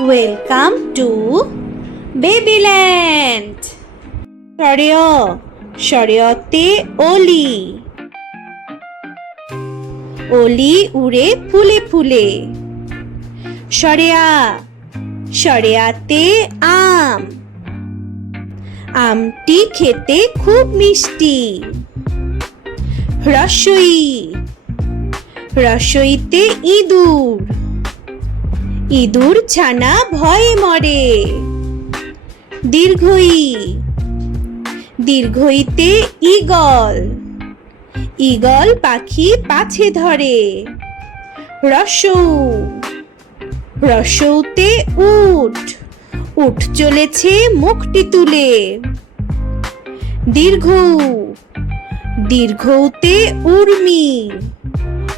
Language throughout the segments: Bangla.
ওয়েলকাম টু বেবিল্যান্ড সরেয় সরেয়তে অলি অলি উড়ে ফুলে ফুলে সরেয়া সরেয়াতে আম আমটি খেতে খুব মিষ্টি রসই রসইতে ইঁদুর ইঁদুর ছানা ভয়ে মরে। দীর্ঘই, দীর্ঘইতে ঈগল। ঈগল পাখি পাছে ধরে। রসৌ, রসৌতে উট উঠ চলেছে মুখটি তুলে। দীর্ঘ, দীর্ঘতে উর্মি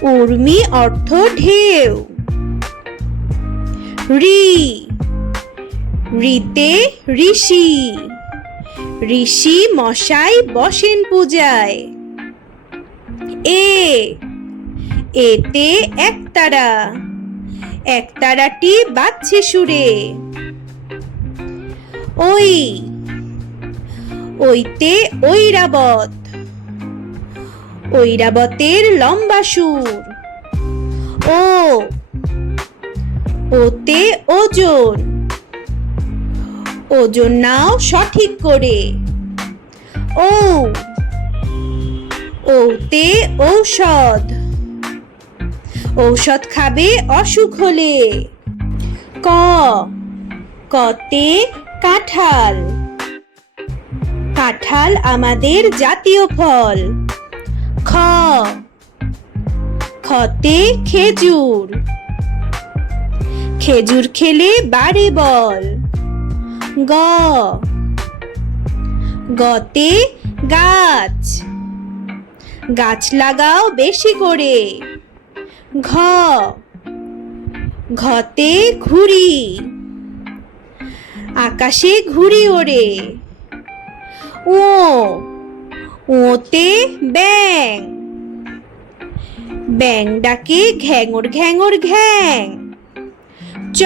উর্মি অর্থ ঢেউ। রি। রিতে ঋষি। ঋষি মশাই বসেন পূজায়। এ। এতে একতারা। একতারাটি বাজছে সুরে। ওই। ওইতে ঐরাবত। ঐরাবতের লম্বা সুর। ও। ওতে ওজন। ওজন নাও সঠিক করে। ও ওতে ঔষধ। ঔষধ খাবে অসুখ হলে। ক। কতে কাঁঠাল। কাঁঠাল আমাদের জাতীয় ফল। খ। খতে খেজুর। খেজুর খেলে বাড়ে বল। গ। গতে গাছ। গাছ লাগাও বেশি করে। ঘ। ঘতে ঘুড়ি। আকাশে ঘুড়ি ওড়ে। ও ওতে ব্যাং ব্যাং ডাকে ঘ্যাঙর ঘ্যাঙর ঘ্যাং চ।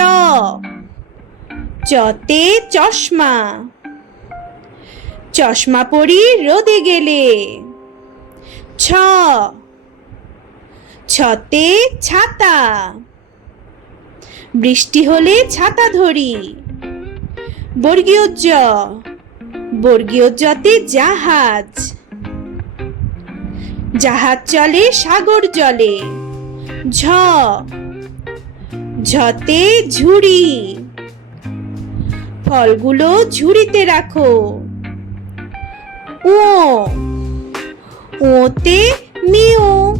চতে চশমা। চশমা পরি রোদে গেলে। ছ। ছতে ছাতা। বৃষ্টি হলে ছাতা ধরি। বর্গীয় জ বর্গীয় জতে জাহাজ। জাহাজ চলে সাগর জলে। ঝ। ঝতে ঝুড়ি। ফলগুলো ঝুড়িতে রাখো। ও, ওতে মিউ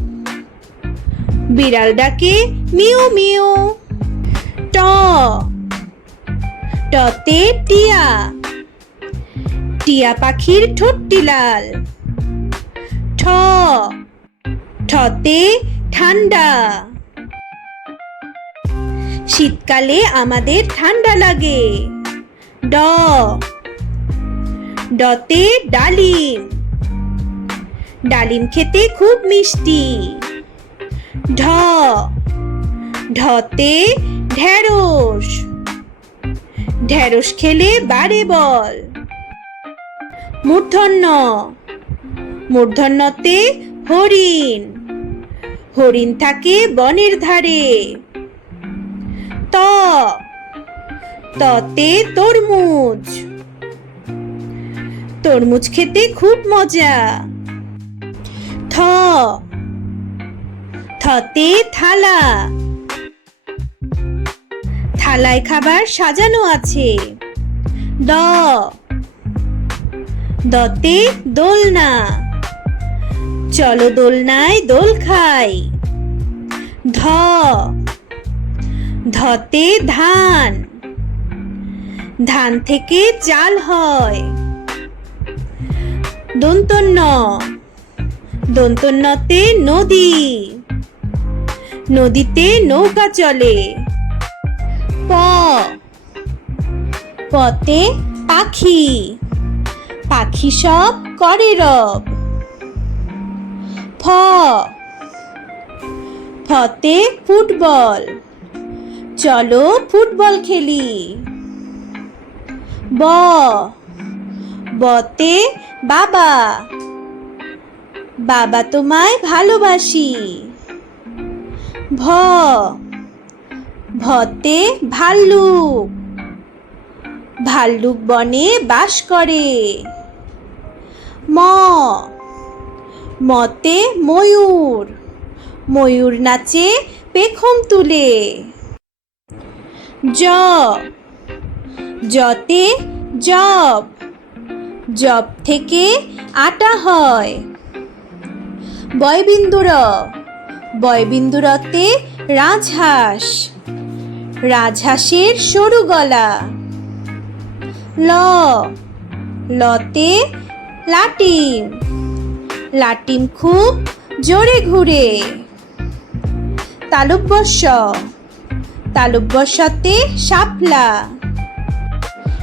বিড়াল ডাকে মিউ মিউ ট, টতে টিয়া। টিয়া পাখির ঠোঁটটি লাল। ঠ, ঠতে ঠান্ডা। শীতকালে আমাদের ঠান্ডা লাগে। ড। ডতে ডালিম। ডালিম খেতে খুব মিষ্টি। ঢ। ঢতে ঢেঁড়স। ঢেঁড়স খেলে বাড়ে বল। মূর্ধন্য। মূর্ধন্যতে হরিণ। হরিণ থাকে বনের ধারে। ত, ততে তরমুজ। তরমুজ খেতে খুব মজা। থ, থতে থালা। থালায় খাবার সাজানো আছে। দ, দতে দোলনা। চলো দোলনায় দোল খাই। ধ ধতে ধান। ধান থেকে চাল হয়। দন্তন্য। দন্তন্যতে নদী। নদীতে নৌকা চলে। প। পতে পাখি। পাখি সব করে রব। ফ। ফতে ফুটবল। চলো ফুটবল খেলি। ব। বতে বাবা। বাবা তোমায় ভালোবাসি। ভ। ভতে ভাল্লুক। ভাল্লুক বনে বাস করে। ম। মতে ময়ূর। ময়ূর নাচে পেখম তুলে। জ। জতে জব। জব থেকে আটা হয়। বয়বিন্দুর। বয়বিন্দুরতে রাজহাঁস। রাজহাঁসের সরু গলা। ল। লতে লাটিম লাটিম খুব জোরে ঘুরে। তালব্যস্য তালব্যস্যতে শাপলা।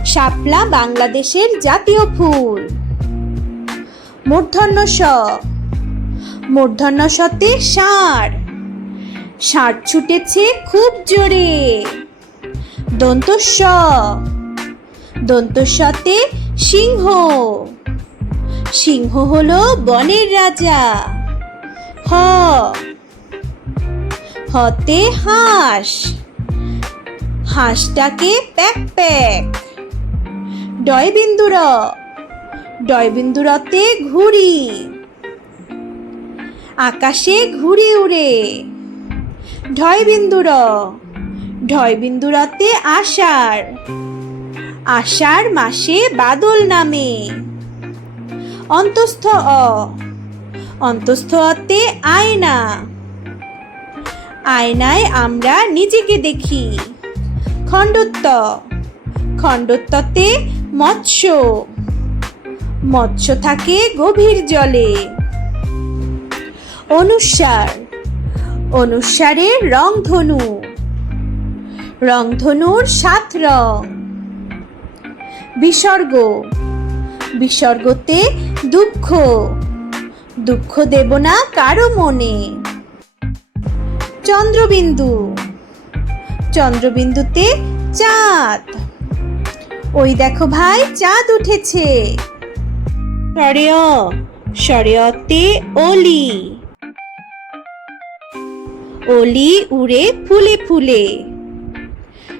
শাপলা বাংলাদেশের জাতীয় ফুল। মূর্ধন্য স মূর্ধন্য সতে ষাঁড়। ষাঁড় ছুটেছে খুব জোরে। দন্তস্ব। দন্তস্বতে সিংহ। সিংহ হলো বনের রাজা। হ। হতে হাঁস। হাঁসটাকে প্যাক প্যাক। ডয়বিন্দুর ডয়বিন্দুরতে ঘুড়ি। আকাশে ঘুড়ি উড়ে। ঢয়বিন্দুর ঢয়বিন্দুরতে আষাঢ়। আষাঢ় মাসে বাদল নামে। অন্তস্থ অ অন্তস্থ অতে আয়না। আয়নায় আমরা নিজেকে দেখি। খণ্ডত্ব। খণ্ডত্বতে মৎস্য। মৎস্য থাকে গভীর জলে। অনুস্বার অনুস্বারের রংধনু। রংধনুর সাত রং। বিসর্গ। বিসর্গতে দুঃখ। দুঃখ দেব না কারও মনে। চন্দ্রবিন্দু। চন্দ্রবিন্দুতে চাঁদ। ওই দেখো ভাই, চাঁদ উঠেছে। সরেয় সরেয়তে অলি। অলি উড়ে ফুলে ফুলে।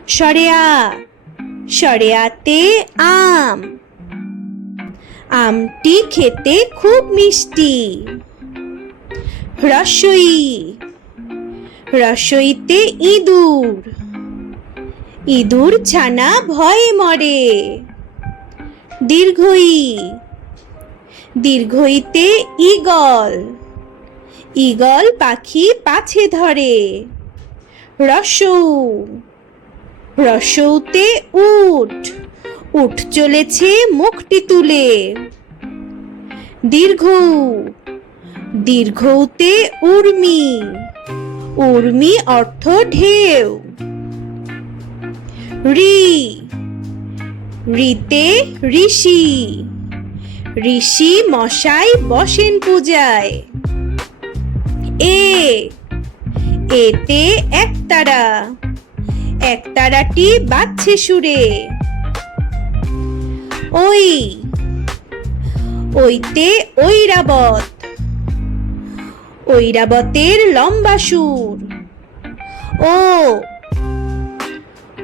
সরেয়া, সরেয়াতে আম। আমটি খেতে খুব মিষ্টি। রসই রসইতে ইঁদুর। ইঁদুর ছানা ভয়ে মরে। দীর্ঘই, দীর্ঘইতে ঈগল। ঈগল পাখি পাছে ধরে। রসৌ, রসৌতে উট উঠ চলেছে মুখটি তুলে। দীর্ঘ, দীর্ঘতে উর্মি। উর্মি অর্থ ঢেউ। রি। রিতে ঋষি। ঋষি মশাই বসেন পূজায়। এ। এতে একতারা। একতারাটি বাজছে সুরে। ওই। ওইতে ঐরাবত। ঐরাবতের লম্বা সুর। ও।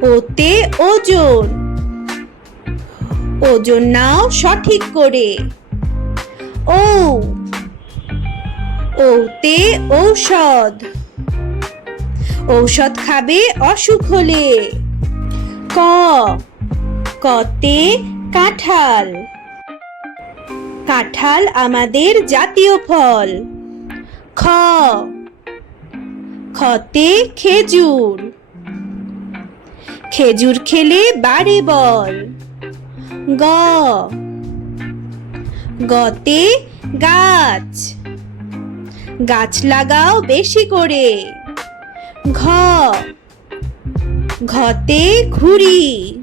ওতে ওজন। ওজন নাও সঠিক করে। ও ওতে ঔষধ। ঔষধ খাবে অসুখ হলে। ক। কতে কাঁঠাল। কাঁঠাল আমাদের জাতীয় ফল। খ। খতে খেজুর। খেজুর খেলে বাড়ে বল। গ। গতে গাছ। গাছ লাগাও বেশি করে। ঘ। ঘতে ঘুড়ি।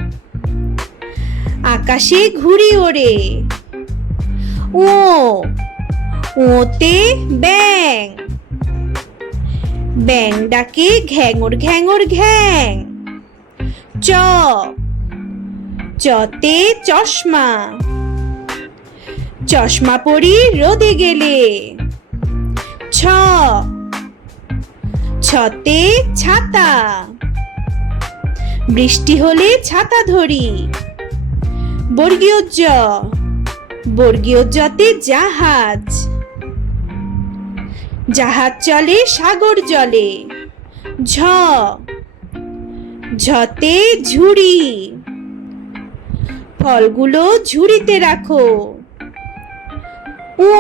আকাশে ঘুড়ি ওড়ে। ও ওতে ব্যাং ব্যাং ডাকে ঘ্যাঙর ঘ্যাঙর ঘ্যাং চ। চতে চশমা। চশমা পরি রোদে গেলে। ছ। ছতে ছাতা। বৃষ্টি হলে ছাতা ধরি। বর্গীয় জ বর্গীয় জাহাজ। জাহাজ চলে সাগর জলে। ঝ। ঝতে ঝুড়ি। ফলগুলো ঝুড়িতে রাখো। ও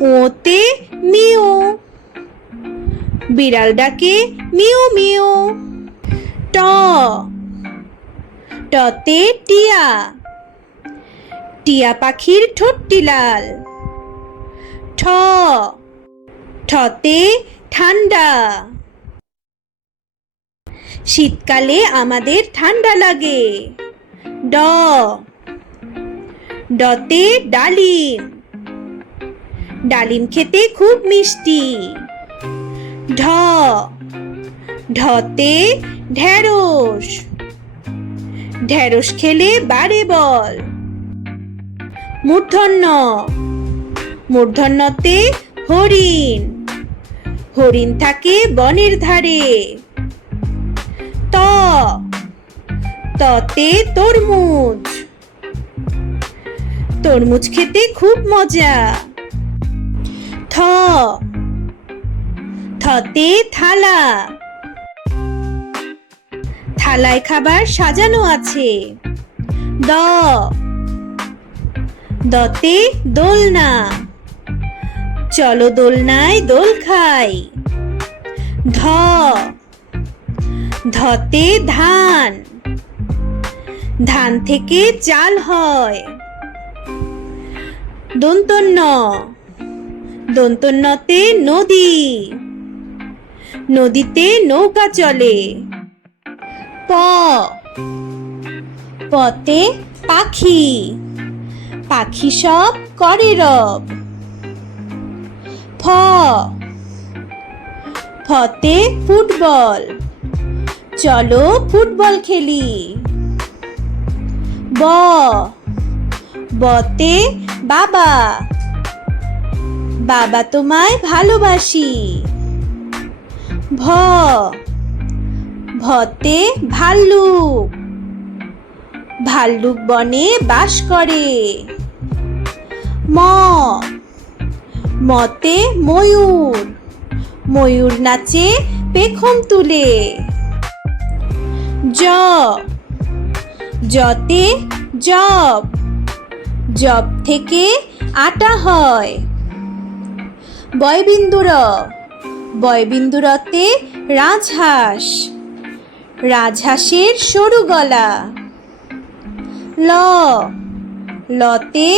ওতে মিও বিড়াল ডাকে মিও মিও ট। টতে টিয়া। টিয়া পাখির ঠোঁটটি লাল। ঠ। ঠতে ঠান্ডা। শীতকালে আমাদের ঠান্ডা লাগে। ড। ডতে ডালিম। ডালিম খেতে খুব মিষ্টি। ঢ। ঢতে ঢেঁড়স। ঢেঁড়স খেলে বাড়ে বল। মূর্ধন্য। মূর্ধন্যতে হরিণ। হরিণ থাকে বনের ধারে। ততে তরমুজ তরমুজ খেতে খুব মজা। থ। থতে থালা। থালায় খাবার সাজানো আছে। দ। দতে দোলনা। চলো দোলনায় দোল খাই। ধ। ধতে ধান। ধান থেকে চাল হয়। দন্তন্য। দন্তন্যতে নদী। নদীতে নৌকা চলে। প। পতে পাখি। পাখি সব করে রব। ফ। ফতে ফুটবল। চলো ফুটবল খেলি। ব। বতে বাবা। বাবা তোমায় ভালোবাসি। ভ। ভতে ভাল্লুক। ভাল্লুক বনে বাস করে। ম। মতে ময়ূর। ময়ূর নাচে পেখম তুলে। জ জতে জব। জব থেকে আটা হয়। বয়বিন্দুর। বয়বিন্দুরতে রাজহাঁস। রাজহাঁসের সরু গলা। ল। লতে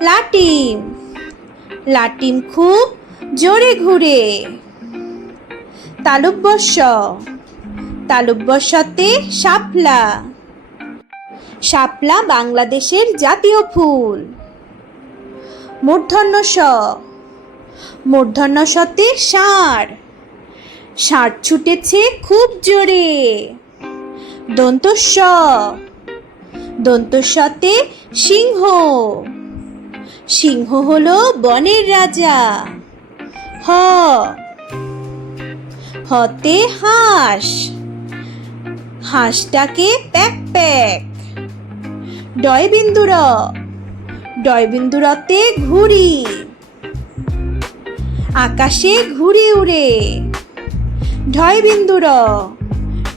লাটিম। লাটিম খুব জোরে ঘুরে। তালব্যস্য তালব্যস্যতে শাপলা। শাপলা বাংলাদেশের জাতীয় ফুল। মূর্ধন্য স মূর্ধন্য সতে ষাঁড়। ষাঁড় ছুটেছে খুব জোরে। দন্তস্ব। দন্তস্বতে সিংহ। সিংহ হলো বনের রাজা। হ। হতে হাঁস। হাঁসটাকে প্যাক প্যাক। ডয়বিন্দুর ডয়বিন্দুরতে ঘুড়ি। আকাশে ঘুড়ি উড়ে। ঢয়বিন্দুর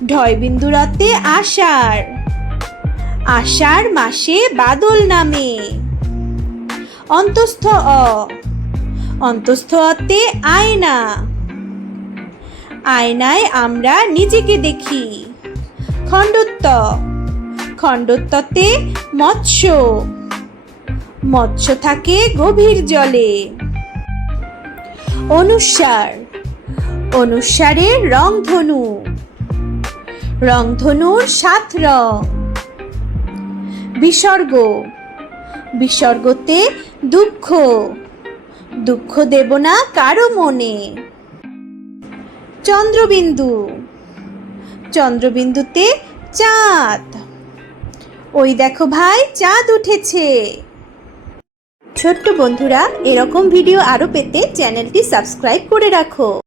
ঢয়বিন্দুরতে আষাঢ়। আষাঢ় মাসে বাদল নামে। অন্তস্থ অ, অন্তস্থ অতে আয়না। আয়নায় আমরা নিজেকে দেখি। খণ্ডত্ব। খণ্ডত্বতে মৎস্য। মৎস্য থাকে গভীর জলে। অনুসার। অনুসারের রংধনু। রংধনুর সাত রং। বিসর্গ। বিসর্গতে দুঃখ। দুঃখ দেব না কারও মনে। চন্দ্রবিন্দু। চন্দ্রবিন্দুতে চাঁদ। ওই দেখো ভাই, চাঁদ উঠেছে। ছোট্ট বন্ধুরা, এরকম ভিডিও আরও পেতে চ্যানেলটি সাবস্ক্রাইব করে রাখো।